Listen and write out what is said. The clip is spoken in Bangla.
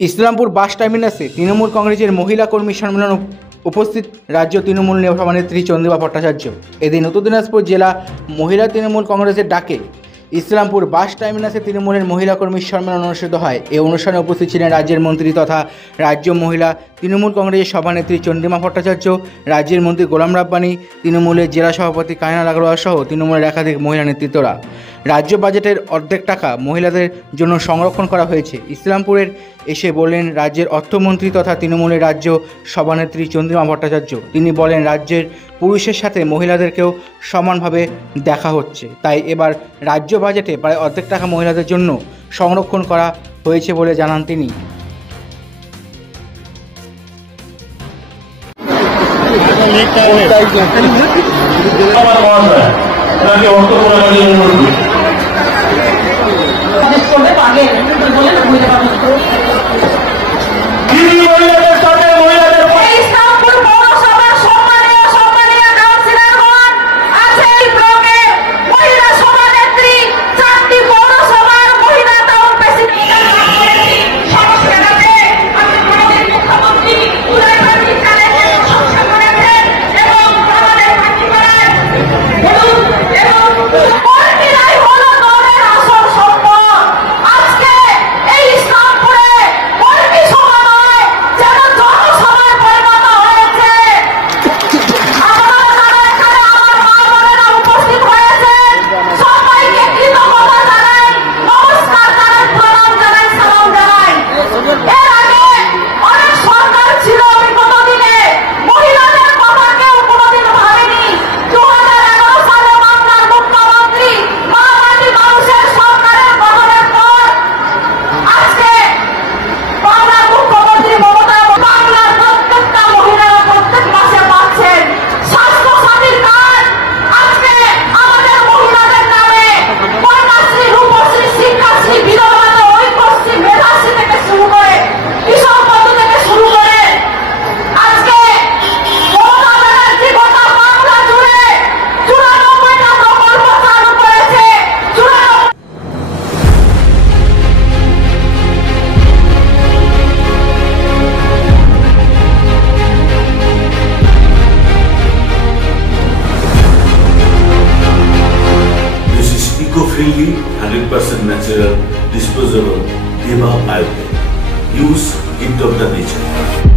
ইসলামপুর বাস টার্মিনাসে তৃণমূল কংগ্রেসের মহিলা কর্মী সম্মেলন উপস্থিত রাজ্য তৃণমূল সভানেত্রী চন্দ্রিমা ভট্টাচার্য। এদিন উত্তর দিনাজপুর জেলা মহিলা তৃণমূল কংগ্রেসের ডাকে ইসলামপুর বাস টার্মিনাসে তৃণমূলের মহিলা কর্মী সম্মেলন অনুষ্ঠিত হয়। এই অনুষ্ঠানে উপস্থিত ছিলেন রাজ্যের মন্ত্রী তথা রাজ্য মহিলা তৃণমূল কংগ্রেসের সভানেত্রী চন্দ্রিমা ভট্টাচার্য, রাজ্যের মন্ত্রী গোলাম রাব্বানি, তৃণমূলের জেলা সভাপতি কায়নাল লাগোয়া সহ তৃণমূলের একাধিক মহিলা নেতৃত্বরা। রাজ্য বাজেটের অর্ধেক টাকা মহিলাদের জন্য সংরক্ষণ করা হয়েছে। ইসলামপুরের এসে বললেন রাজ্যের অর্থমন্ত্রী তথা তৃণমূলের রাজ্য সভানেত্রী চন্দ্রিমা ভট্টাচার্য। তিনি বলেন, রাজ্যের পুরুষের সাথে মহিলাদেরকেও সমানভাবে দেখা হচ্ছে, তাই এবার রাজ্য বাজেটে প্রায় অর্ধেক টাকা মহিলাদের জন্য সংরক্ষণ করা হয়েছে বলে জানান তিনি। Eco-friendly, 100% natural, disposable, Deva Ayurveda. Use gift of the nature.